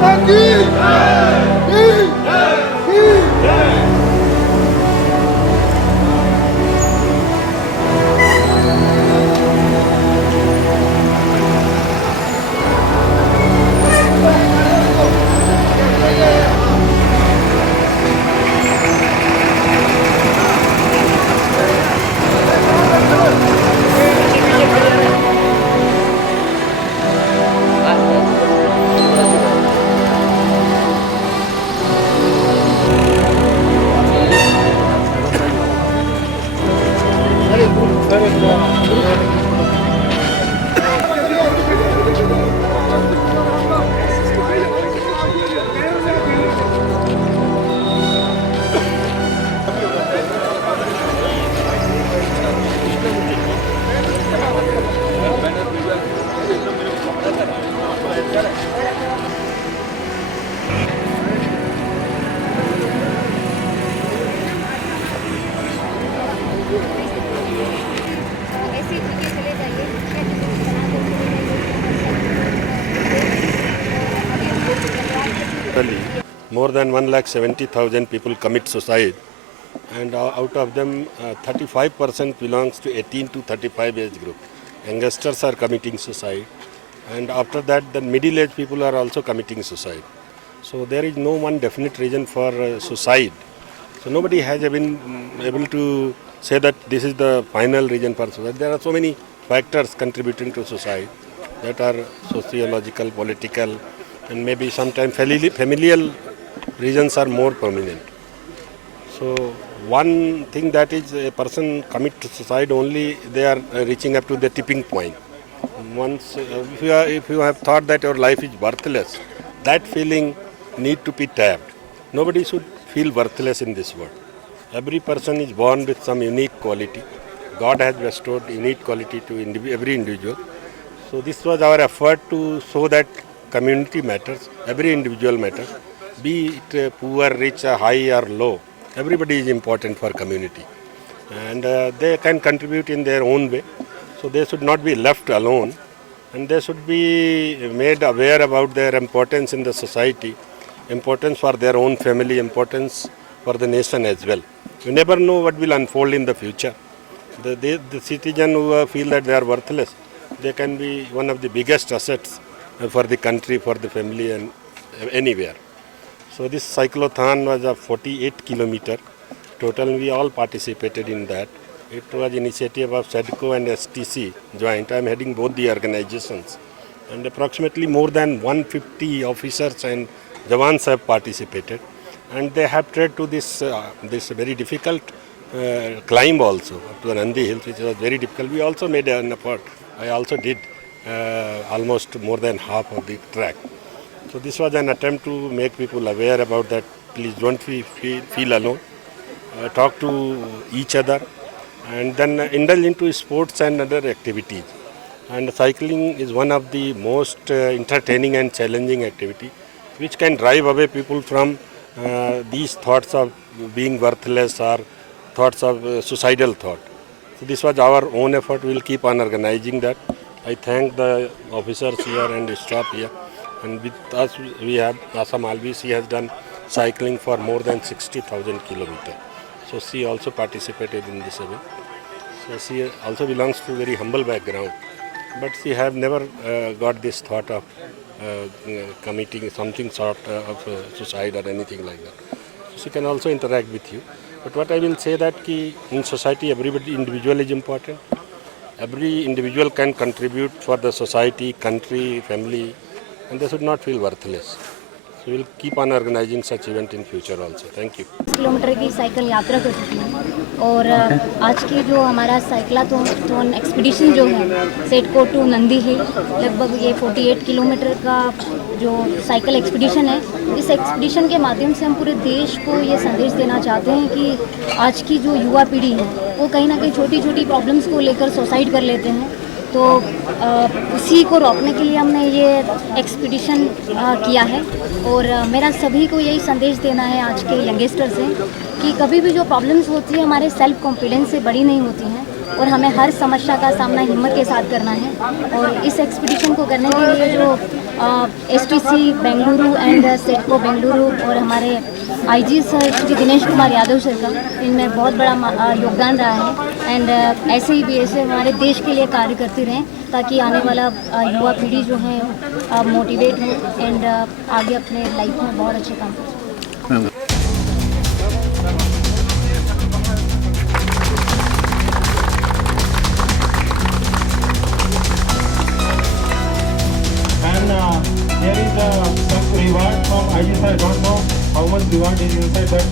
माता की जय। More than 1,70,000 people commit suicide, and out of them 35% belongs to 18 to 35 age group. Youngsters are committing suicide, and after that the middle-aged people are also committing suicide. So there is no one definite reason for suicide. So nobody has been able to say that this is the final reason for suicide. There are so many factors contributing to suicide that are sociological, political, and maybe sometimes familial reasons are more prominent. So one thing that is a person commit to suicide only they are reaching up to the tipping point. Once if you have thought that your life is worthless, that feeling need to be tapped. Nobody should feel worthless in this world. Every person is born with some unique quality. God has bestowed unique quality to every individual. So this was our effort to show that community matters, every individual matters, be it poor, rich, high or low. Everybody is important for community, and they can contribute in their own way. So they should not be left alone, and they should be made aware about their importance in the society, importance for their own family, importance for the nation as well. You never know what will unfold in the future. The citizen who feel that they are worthless, they can be one of the biggest assets for the country, for the family, and anywhere. So this cyclothon was a 48 kilometer. Total we all participated in that. It was initiative of SEDCO and STC joint. I am heading both the organizations. And approximately more than 150 officers and Jawans have participated. And they have tried to this very difficult climb also up to the Nandi Hills, which was very difficult. We also made an effort. I also did almost more than half of the track. So this was an attempt to make people aware about that. Please don't feel alone. Talk to each other, and then indulge into sports and other activities. And cycling is one of the most entertaining and challenging activity, which can drive away people from these thoughts of being worthless or thoughts of suicidal thought. So this was our own effort. We will keep on organizing that. I thank the officers here and the staff here. And with us, we have Asam Alvi. She has done cycling for more than 60,000 kilometers. So she also participated in this event. So she also belongs to a very humble background. But she have never got this thought of committing something sort of suicide or anything like that. So she can also interact with you. But what I will say that in society, everybody individual is important. Every individual can contribute for the society, country, family, and they should not feel worthless. So we'll keep on organizing such event in future also. Thank you. Kilometre की cycle यात्रा कर चुकी हूँ और आज की जो हमारा साइक्लाथॉन एक्सपीडिशन जो है सेडको टू नंदी हिल, लगभग ये 48 किलोमीटर का जो साइकिल एक्सपीडिशन है, इस एक्सपीडिशन के माध्यम से हम पूरे देश को ये संदेश देना चाहते हैं कि आज की जो युवा पीढ़ी है वो कहीं ना कहीं छोटी छोटी प्रॉब्लम्स को लेकर सुसाइड कर लेते हैं। तो उसी को रोकने के लिए हमने ये एक्सपीडिशन किया है और मेरा सभी को यही संदेश देना है आज के यंगस्टर से कि कभी भी जो प्रॉब्लम्स होती है हमारे सेल्फ कॉन्फिडेंस से बड़ी नहीं होती हैं। और हमें हर समस्या का सामना हिम्मत के साथ करना है। और इस एक्सपीडिशन को करने के लिए जो STC बेंगलुरु एंड सेटको बेंगलुरु और हमारे IG sir Shri Dinesh Kumar Yadav sir का इनमें बहुत बड़ा योगदान रहा है। एंड ऐसे ही भी ऐसे हमारे देश के लिए कार्य करते रहें ताकि आने वाला युवा पीढ़ी जो है मोटिवेट हो एंड आगे अपने लाइफ में बहुत अच्छे काम कर सकें। There is some reward from IG sir. I don't know how much reward is inside that.